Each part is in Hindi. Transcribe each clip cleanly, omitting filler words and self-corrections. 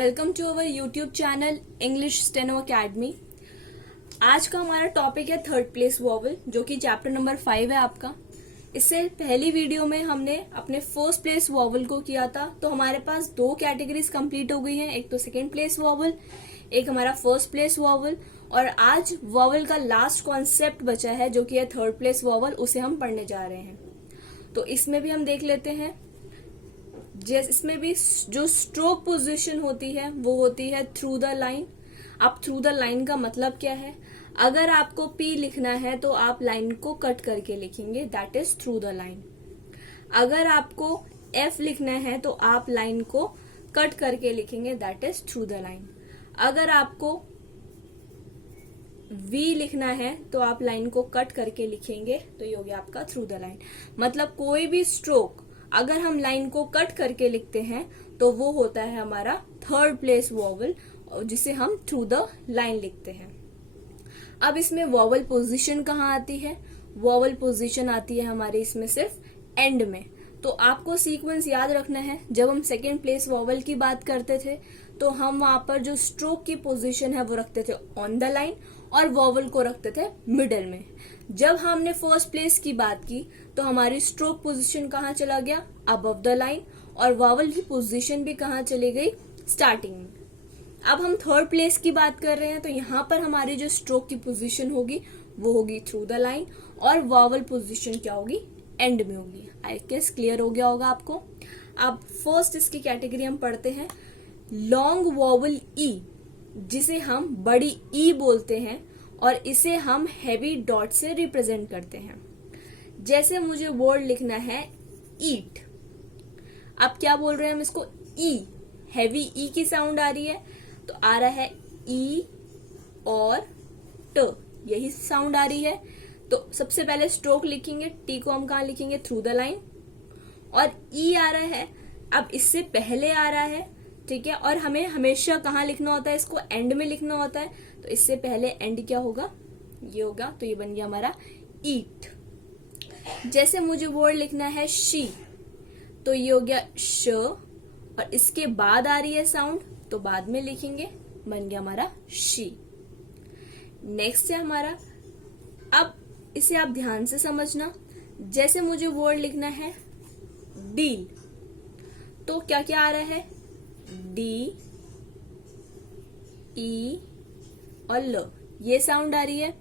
Welcome to our YouTube channel English steno academy. आज का हमारा टॉपिक है थर्ड प्लेस वॉवल, जो कि चैप्टर नंबर 5 है आपका। इससे पहली वीडियो में हमने अपने फर्स्ट प्लेस वॉवल को किया था, तो हमारे पास दो कैटेगरीज कंप्लीट हो गई हैं, एक तो सेकेंड प्लेस वॉवल, एक हमारा फर्स्ट प्लेस वॉवल। और आज वॉवल का लास्ट कॉन्सेप्ट बचा है जो कि है थर्ड प्लेस वॉवल, उसे हम पढ़ने जा रहे हैं। तो इसमें भी हम देख लेते हैं। इसमें भी जो स्ट्रोक पोजीशन होती है वो होती है थ्रू द लाइन। अब थ्रू द लाइन का मतलब क्या है? अगर आपको पी लिखना है तो आप लाइन को कट करके लिखेंगे, that is through the line. अगर आपको एफ लिखना है तो आप लाइन को कट करके लिखेंगे, that is through the line. अगर आपको वी लिखना है तो आप लाइन को कट करके लिखेंगे, तो ये हो गया आपका थ्रू द लाइन। मतलब कोई भी स्ट्रोक अगर हम लाइन को कट करके लिखते हैं तो वो होता है हमारा थर्ड प्लेस वॉवल, जिसे हम थ्रू द लाइन लिखते हैं। अब इसमें वॉवल पोजीशन कहाँ आती है? वॉवल पोजीशन आती है हमारे इसमें सिर्फ एंड में। तो आपको सीक्वेंस याद रखना है। जब हम सेकेंड प्लेस वॉवल की बात करते थे तो हम वहां पर जो स्ट्रोक की पोजीशन है वो रखते थे ऑन द लाइन और वॉवल को रखते थे मिडल में। जब हमने फर्स्ट प्लेस की बात की तो हमारी स्ट्रोक पोजीशन कहाँ चला गया? Above the line. और वॉवल की पोजीशन भी कहाँ चली गई? स्टार्टिंग में। अब हम थर्ड प्लेस की बात कर रहे हैं तो यहाँ पर हमारी जो स्ट्रोक की पोजीशन होगी वो होगी थ्रू द लाइन और वॉवल पोजीशन क्या होगी? एंड में होगी। आई गेस क्लियर हो गया होगा आपको। अब फर्स्ट इसकी कैटेगरी हम पढ़ते हैं, लॉन्ग वॉवल ई, जिसे हम बड़ी ई बोलते हैं और इसे हम हैवी डॉट से रिप्रेजेंट करते हैं। जैसे मुझे वर्ड लिखना है ईट, अब क्या बोल रहे हैं हम इसको? ई, हैवी ई की साउंड आ रही है तो आ रहा है ई और ट, यही साउंड आ रही है। तो सबसे पहले स्ट्रोक लिखेंगे, टी को हम कहाँ लिखेंगे? Through the line. और ई आ रहा है, अब इससे पहले आ रहा है, ठीक है। और हमें हमेशा कहाँ लिखना होता है? इसको एंड में लिखना होता है। तो इससे पहले एंड क्या होगा? ये होगा। तो ये बन गया हमारा ईट। जैसे मुझे वर्ड लिखना है शी, तो ये हो गया श, और इसके बाद आ रही है साउंड तो बाद में लिखेंगे, बन गया हमारा शी। नेक्स्ट है हमारा, अब इसे आप ध्यान से समझना। जैसे मुझे वर्ड लिखना है डील, तो क्या क्या आ रहा है? डी, ई और ल, ये साउंड आ रही है।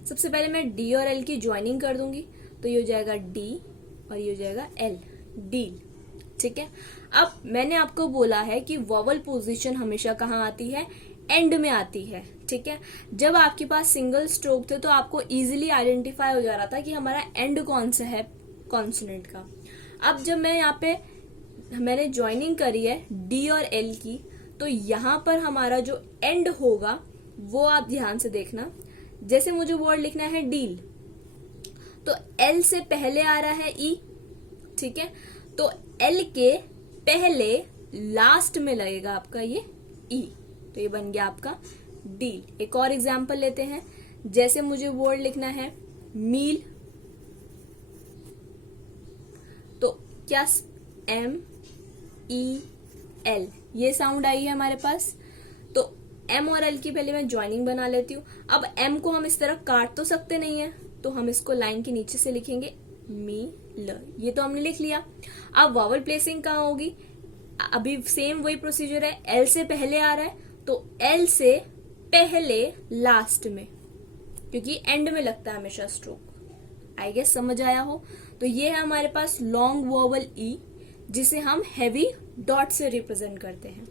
सबसे पहले मैं डी और एल की ज्वाइनिंग कर दूंगी तो ये हो जाएगा डी और ये हो जाएगा एल, डील, ठीक है। अब मैंने आपको बोला है कि वॉवल पोजीशन हमेशा कहाँ आती है? एंड में आती है, ठीक है। जब आपके पास सिंगल स्ट्रोक थे तो आपको इजीली आइडेंटिफाई हो जा रहा था कि हमारा एंड कौन सा है कॉन्सोनेंट का। अब जब मैं यहाँ पे मैंने ज्वाइनिंग करी है डी और एल की, तो यहाँ पर हमारा जो एंड होगा वो आप ध्यान से देखना। जैसे मुझे वर्ड लिखना है डील, तो एल से पहले आ रहा है ई, ठीक है। तो एल के पहले लास्ट में लगेगा आपका ये ई, तो ये बन गया आपका डील। एक और एग्जांपल लेते हैं। जैसे मुझे वर्ड लिखना है मील, तो क्या एम ई एल, ये साउंड आई है हमारे पास। तो एम और एल की पहले मैं ज्वाइनिंग बना लेती हूँ। अब एम को हम इस तरह काट तो सकते नहीं है, तो हम इसको लाइन के नीचे से लिखेंगे मी ल, ये तो हमने लिख लिया। अब वॉवल प्लेसिंग कहाँ होगी? अभी सेम वही प्रोसीजर है। एल से पहले आ रहा है तो एल से पहले लास्ट में, क्योंकि एंड में लगता है हमेशा स्ट्रोक। आई गेस समझ आया हो। तो ये है हमारे पास लॉन्ग वॉवल ई, जिसे हम हैवी डॉट से रिप्रेजेंट करते हैं।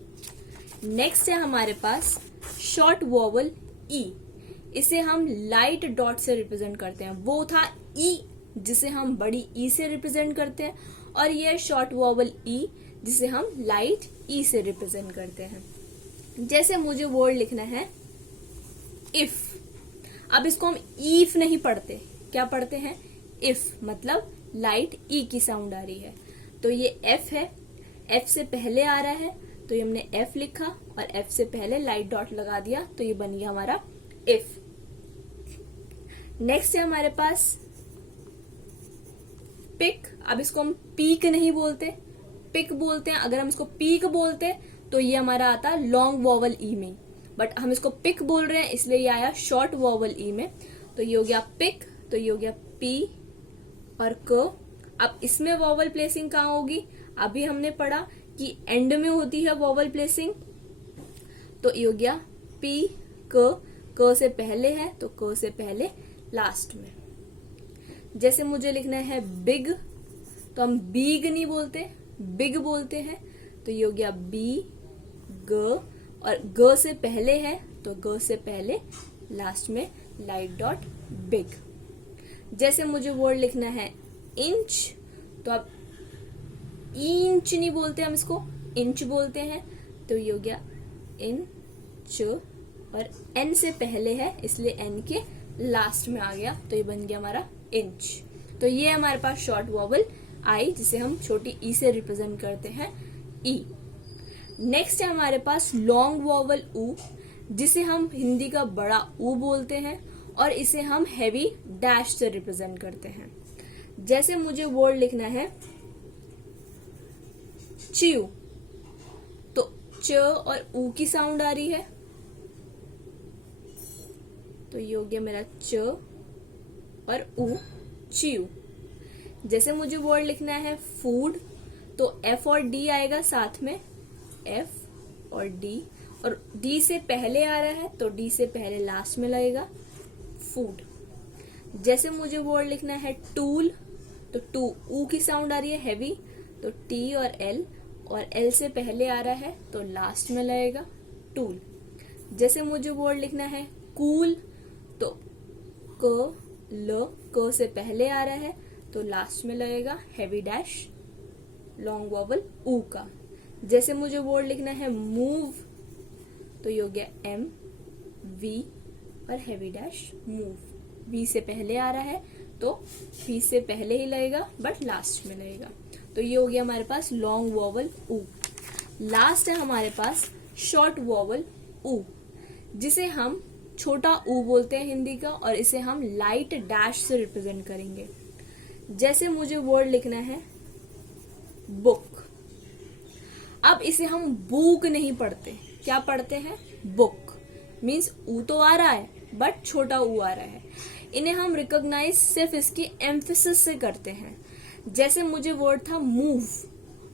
नेक्स्ट है हमारे पास शॉर्ट वॉवल ई, इसे हम लाइट डॉट से रिप्रेजेंट करते हैं। वो था ई, जिसे हम बड़ी ई से रिप्रेजेंट करते हैं, और ये शॉर्ट वॉवल ई, जिसे हम लाइट ई से रिप्रेजेंट करते हैं। जैसे मुझे वर्ड लिखना है इफ, अब इसको हम ईफ नहीं पढ़ते, क्या पढ़ते हैं? इफ, मतलब लाइट ई की साउंड आ रही है। तो ये एफ है, एफ से पहले आ रहा है तो ये हमने एफ लिखा और एफ से पहले लाइट डॉट लगा दिया, तो ये बन गया हमारा इफ। नेक्स्ट है हमारे पास पिक। अब इसको हम पीक नहीं बोलते, पिक बोलते हैं। अगर हम इसको पीक बोलते तो ये हमारा आता लॉन्ग वॉवल ई में, बट हम इसको पिक बोल रहे हैं इसलिए ये आया शॉर्ट वॉवल ई में। तो ये हो गया पिक, तो ये हो गया पी और क। अब इसमें वॉवल प्लेसिंग कहाँ होगी, अभी हमने पढ़ा कि एंड में होती है वॉवल प्लेसिंग। तो ये हो गया पी क से पहले है तो क से पहले लास्ट में। जैसे मुझे लिखना है बिग, तो हम बिग नहीं बोलते, बिग बोलते हैं। तो ये हो गया बी ग, और ग से पहले है तो ग से पहले लास्ट में लाइट डॉट बिग। जैसे मुझे वर्ड लिखना है इंच, तो आप इंच नहीं बोलते, हम इसको इंच बोलते हैं। तो ये हो गया इंच, और एन से पहले है इसलिए एन के लास्ट में आ गया, तो ये बन गया हमारा इंच। तो ये हमारे पास शॉर्ट वॉवल आई, जिसे हम छोटी ई से रिप्रेजेंट करते हैं ई। नेक्स्ट है हमारे पास लॉन्ग वॉवल ऊ, जिसे हम हिंदी का बड़ा ऊ बोलते हैं, और इसे हम हैवी डैश से रिप्रेजेंट करते हैं। जैसे मुझे वर्ड लिखना है च्यू, तो च और ऊ की साउंड आ रही है, तो ये हो गया मेरा च और ऊ, च्यू। जैसे मुझे वर्ड लिखना है फूड, तो एफ और डी आएगा साथ में, एफ और डी, और डी से पहले आ रहा है तो डी से पहले लास्ट में लगेगा फूड। जैसे मुझे वर्ड लिखना है टूल, तो टू ऊ की साउंड आ रही है हैवी, तो टी और एल से पहले आ रहा है तो लास्ट में लगेगा टूल। जैसे मुझे वर्ड लिखना है कूल, तो क से पहले आ रहा है तो लास्ट में लगेगा हैवी डैश लॉन्ग वॉवल ऊ का। जैसे मुझे वर्ड लिखना है मूव, तो ये हो गया एम वी और हैवी डैश मूव, वी से पहले आ रहा है तो वी से पहले ही लगेगा बट लास्ट में लगेगा। तो ये हो गया हमारे पास लॉन्ग वॉवल ऊ। लास्ट है हमारे पास शॉर्ट वॉवल ऊ, जिसे हम छोटा ऊ बोलते हैं हिंदी का, और इसे हम लाइट डैश से रिप्रेजेंट करेंगे। जैसे मुझे वर्ड लिखना है बुक, अब इसे हम बुक नहीं पढ़ते, क्या पढ़ते हैं बुक, मीन्स ऊ तो आ रहा है बट छोटा ऊ आ रहा है। इन्हें हम रिकॉग्नाइज सिर्फ इसकी एम्फेसिस से करते हैं। जैसे मुझे वर्ड था मूव,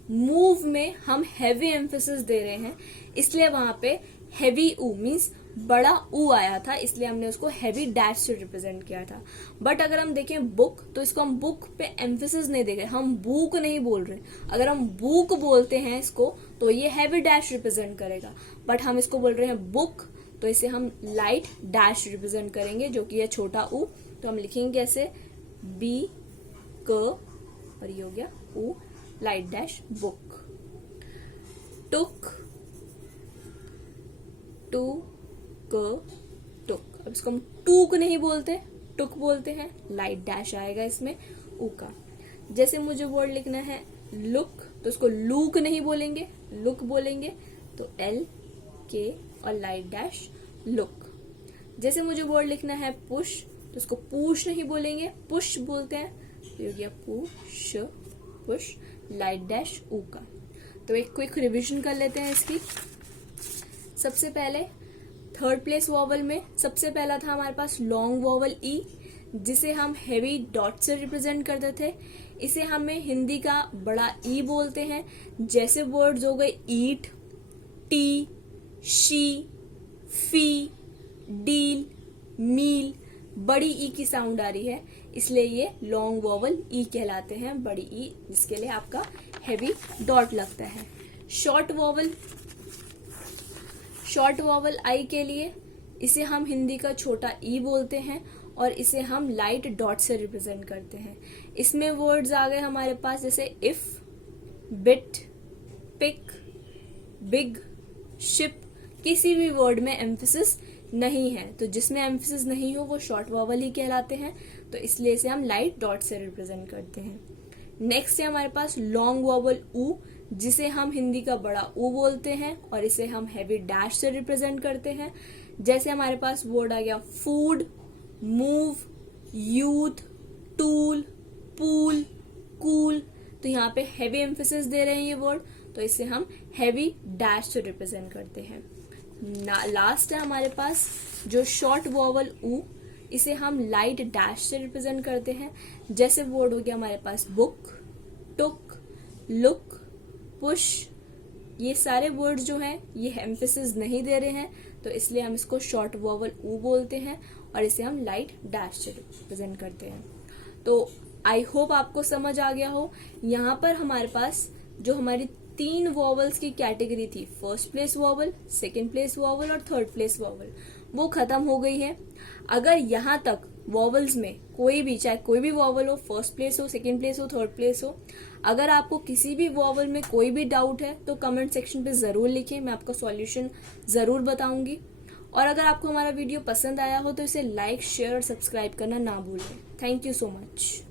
मूव में हम हैवी एम्फेसिस दे रहे हैं, इसलिए वहां पे हैवी ऊ मीन्स बड़ा ऊ आया था, इसलिए हमने उसको हैवी डैश से रिप्रेजेंट किया था। बट अगर हम देखें बुक, तो इसको हम बुक पे एम्फेसिस नहीं दे रहे, हम बुक नहीं बोल रहे। अगर हम बुक बोलते हैं इसको तो ये हैवी डैश रिप्रेजेंट करेगा, बट हम इसको बोल रहे हैं बुक, तो इसे हम लाइट डैश रिप्रेजेंट करेंगे, जो कि है छोटा ऊ। तो हम लिखेंगे ऐसे बी क, और ये हो गया ऊ लाइट डैश बुक। टुक, टू क टुक, अब इसको हम टूक नहीं बोलते, टुक बोलते हैं, लाइट डैश आएगा इसमें ऊ का। जैसे मुझे वर्ड लिखना है लुक, तो इसको लूक नहीं बोलेंगे, लुक बोलेंगे, तो एल के और लाइट डैश लुक। जैसे मुझे वर्ड लिखना है पुश, तो इसको पुश नहीं बोलेंगे, पुश बोलते हैं, तो ये हो गया पुश, पुश लाइट डैश ऊ का। तो एक क्विक रिवीजन कर लेते हैं इसकी। सबसे पहले थर्ड प्लेस वॉवल में सबसे पहला था हमारे पास लॉन्ग वॉवल ई, जिसे हम हैवी डॉट से रिप्रेजेंट करते थे। इसे हमें हिंदी का बड़ा ई बोलते हैं। जैसे वर्ड्स हो गए ईट, टी, शी, फी, डील, मील, बड़ी ई की साउंड आ रही है, इसलिए ये लॉन्ग वॉवल ई कहलाते हैं, बड़ी ई, जिसके लिए आपका हैवी डॉट लगता है। शॉर्ट वॉवल आई के लिए इसे हम हिंदी का छोटा ई बोलते हैं, और इसे हम लाइट डॉट से रिप्रेजेंट करते हैं। इसमें वर्ड्स आ गए हमारे पास जैसे if, bit, pick, big, ship. किसी भी वर्ड में एम्फेसिस नहीं है, तो जिसमें एम्फेसिस नहीं हो वो शॉर्ट वॉवल ही कहलाते हैं, तो इसलिए इसे हम लाइट डॉट से रिप्रेजेंट करते हैं। नेक्स्ट है हमारे पास लॉन्ग वॉवल ऊ, जिसे हम हिंदी का बड़ा ऊ बोलते हैं, और इसे हम हैवी डैश से रिप्रेजेंट करते हैं। जैसे हमारे पास वर्ड आ गया food, move, youth, tool, pool, cool, तो यहाँ पे हैवी एम्फेसिस दे रहे हैं ये वर्ड, तो इसे हम हैवी डैश से रिप्रेजेंट करते हैं। लास्ट है हमारे पास जो शॉर्ट वॉवल ऊ, इसे हम लाइट डैश से रिप्रेजेंट करते हैं। जैसे वर्ड हो गया हमारे पास बुक, टुक, लुक, पुश, ये सारे वर्ड जो हैं ये एम्फेसिस नहीं दे रहे हैं, तो इसलिए हम इसको शॉर्ट वॉवल ऊ बोलते हैं और इसे हम लाइट डैश से रिप्रेजेंट करते हैं। तो आई होप आपको समझ आ गया हो। यहाँ पर हमारे पास जो हमारी 3 वॉवल्स की कैटेगरी थी, first place vowel, second place vowel और थर्ड प्लेस वॉवल, वो खत्म हो गई है। अगर यहाँ तक वॉवल्स में कोई भी, चाहे कोई भी वॉवल हो, फर्स्ट प्लेस हो, सेकेंड प्लेस हो, थर्ड प्लेस हो, अगर आपको किसी भी वॉवल में कोई भी डाउट है तो कमेंट सेक्शन पे जरूर लिखें, मैं आपका सॉल्यूशन जरूर बताऊंगी। और अगर आपको हमारा वीडियो पसंद आया हो तो इसे लाइक, शेयर और सब्सक्राइब करना ना भूलें। Thank you so much.